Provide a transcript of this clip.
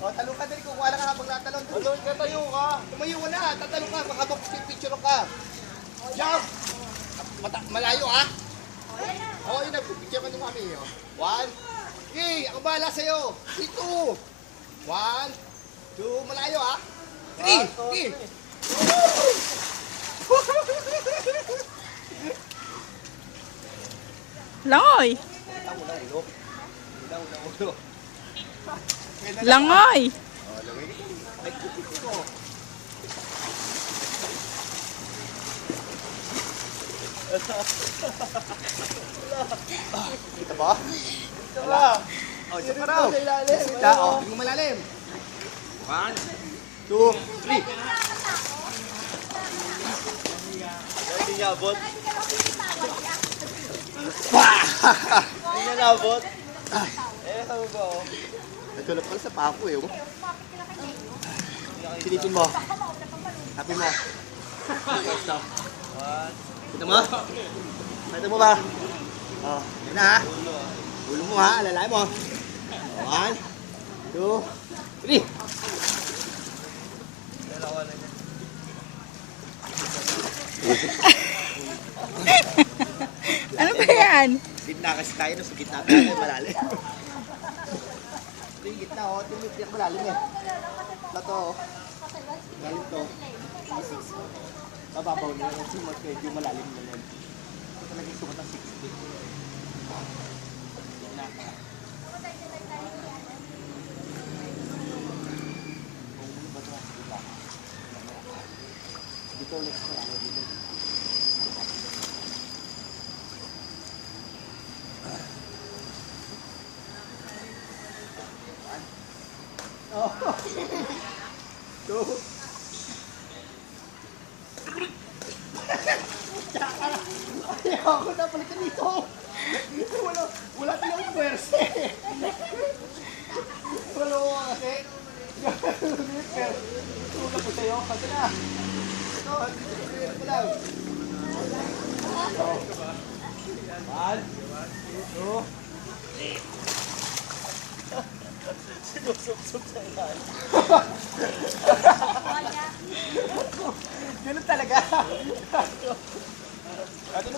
O, talong ka din. Kukuha lang ka habang natalon. Tayo ka. Tumayo ka na. Tatalong ka. Baka picture ka. Jump. Malayo ah. Oo, yun na. Picture ka nung kami. 1. Okay, ako bahala sa'yo. 2. 1, 2. Malayo ah. 3. 3. Langoy! Langoy! Kita ba? Wala. Oh, isa pa raw. Isa, oh, yung malalim. 1, 2, 3. Hindi niya abot. Wah! Hindi niya naabot. Eh, sabi ba oh? Ito na pala sa pako eh. Oh. Silipin mo. Happy mo. Kita mo? Kita mo ba? Oh, yun na ha. Ulo mo ha, alalay mo. 1, 2, 3. Dalawa na niya. Ano ba yan? Gitna kasi tayo, nasa gitna tayo, malalim. Ito yung gitna oh, ito yung tiyak malalim eh. Ito oh. Malalim to. Mababaw na yun, kasi medyo malalim na yun. Ito naging sumat ng 60. Gitna. Dito ulit sa lang, dito. Oh. Go. Ayaw ako na balikan dito. Wala tayong pwersa eh. Wala ko kasi. Tulog ko sa'yo. Kasi na. Ito, dito lang. 1, 2, 3. Sinusubsub sa ilalim. Ganun talaga.